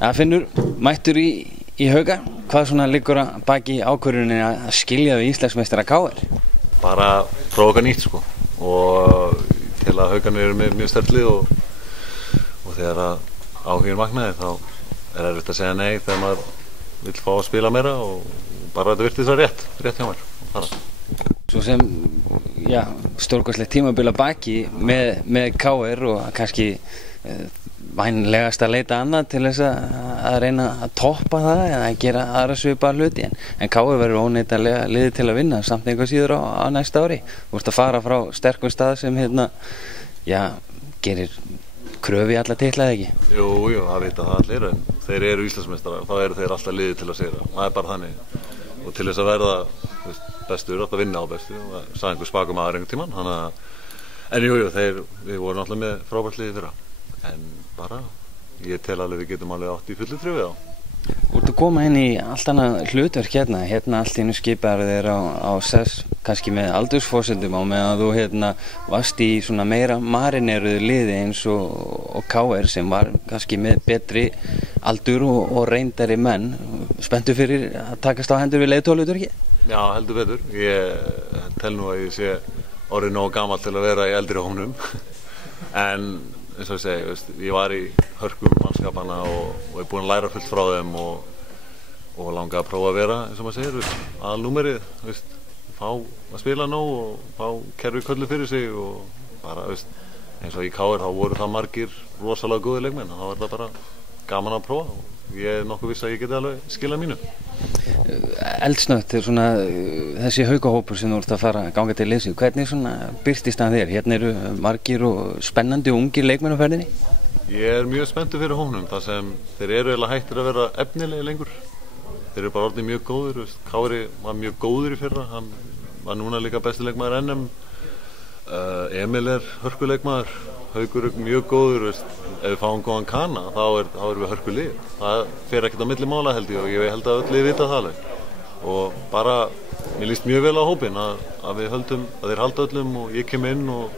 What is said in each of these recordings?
Það Finnur mættur í Hauka. Hvað svona liggur að baki ákvörðuninni að skilja við Íslandsmeistara KR? Bara prófa eitthvað nýtt sko, og til að Haukarnir eru með mjög sterkt lið og þegar að áhuginn vaknaði þá erfitt að segja nei þegar maður vill fá að spila meira, og bara þetta virtist það rétt hjá mér bara. Svo sem stórkostlegt tímabil að baki með KR og kannski vænlegast að leita annað til þess að reyna að toppa það eða að gera aðra svipaða hluti, en KR verður óneitanlega liðið til að vinna samt einhvað síður á næsta ári. Þú ert að fara frá sterkum stað sem gerir kröfu í alla titla, eða ekki? Jú, það vita það allir, en þeir eru Íslandsmeistarar, þá eru þeir alltaf liðið til að sigra. Það er bara þannig, og til þess að verða bestur, að vinna á bestu, og það sagði einhver spakum aðra einhvern tímann, en við vorum alltaf með frábært liðið fyrra, en bara ég tel alveg við getum alveg átt í fullu tröfið á. Þú ert að koma inn í allt annað hlutverk hérna allt í einu skipaður þeir á sess, kannski með aldursforsendum á meðan þú varst í svona meira marineruðu liði eins og KR sem var kannski með betri aldur og reyndari menn. Spenntur fyrir að takast á hendur við leiðtogahlutverki? Já, heldur betur. Ég tel nú að ég sé orðið nógu gamall til að vera í eldri hópnum en eins og ég segi, ég var í hörkum mannskapana og er búinn að læra fullt frá þeim og langa að prófa að vera, eins og maður segir, aðalnúmerið, fá að spila nóg og fá kerfi köllu fyrir sig, og bara, eins og í KR þá voru það margir rosalega góðir leikmenn, þá var það bara gaman að prófa og ég er nokkuð viss að ég geti alveg skilað mínu. Eldsnögt er svona þessi Haukahópur sem þú ert að fara að ganga til liðsins. Hvernig svona birtist hann þér? Hérna eru margir og spennandi og ungir leikmenn á ferðinni. Ég er mjög spenntur fyrir hópnum, þar sem þeir eru eiginlega hættir að vera efnilegir lengur. Þeir eru bara orðnir mjög góðir. Kári var mjög góður í fyrra, hann var núna líka besti leikmaður NM. Emil er hörkuleikmaður, Haukur er mjög góður, ef við fáum góðan Kana þá erum við hörkulið. Það fer ekkert á milli mála held ég, og ég held að öll lið vita það alveg. Og bara, mér líst mjög vel á hópinn að við höldum, að þeir halda öllum og ég kem inn, og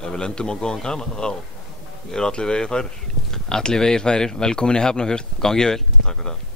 ef við lendum á góðan Kana þá eru allir vegir færir. Allir vegir færir, velkomin í Hafnarfjörð, gangið vel. Takk fyrir það.